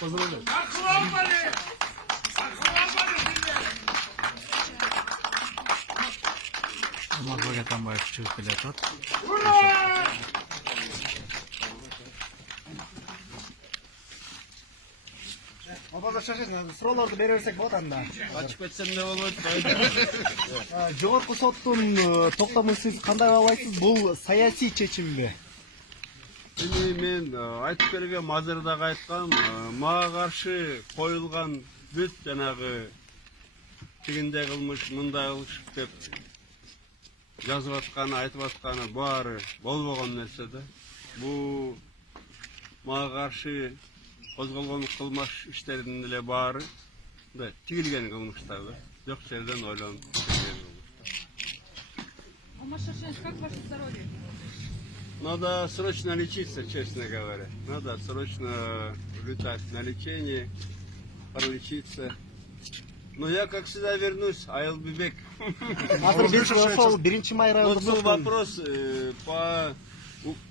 Поздравляю. Алмазбек Атамбаев чыгып келе атат. Абаза шашасың, суроолорду бере берсек болот анда. Ачып кетсем не болот? Жогорку соттун токтомун сиз кандай баалайсыз? Бул саясий чечимби? Эми мен айтып бергем, азыр дагы айткам, мага каршы коюлган бүт жанагы тигиндей кылмыш, мындай кылыш деп жазып атканы, айтып атканы баары болбогон нерсе да. Бул мага каршы козголгон кылмыш иштердин эле баары мындай тигилген кылмыштар да. Жок жерден ойлонуп тигилген кылмыштар. Как ваше здоровье? Надо срочно лечиться, честно говоря. Надо срочно улетать на лечение, пролечиться. Но я, как всегда, вернусь, I'll be back. Азыр биринчи май Вот районунда был вопрос,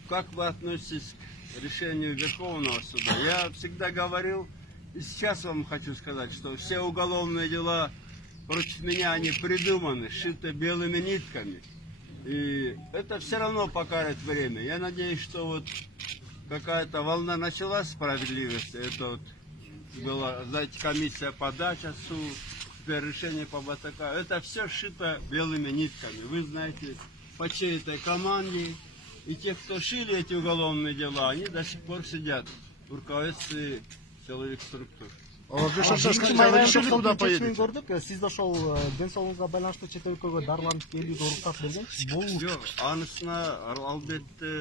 как вы относитесь к решению Верховного суда. Я всегда говорил, и сейчас вам хочу сказать, что все уголовные дела против меня, они придуманы, сшиты белыми нитками. И это все равно покарает время. Я надеюсь, что вот какая-то волна началась справедливости. Это вот была, знаете, комиссия подача суд, теперь решение по БТК. Это все сшито белыми нитками. Вы знаете, по чьей этой команде. И те, кто шили эти уголовные дела, они до сих пор сидят в руководстве силовых структур. биринчи май районунда куда поедете? Көрдүк, сиз ошол ден соолугуңузга байланыштуу чет өлкөгө дарыланып келүүгө уруксат берген. Жоқ, анысына албетте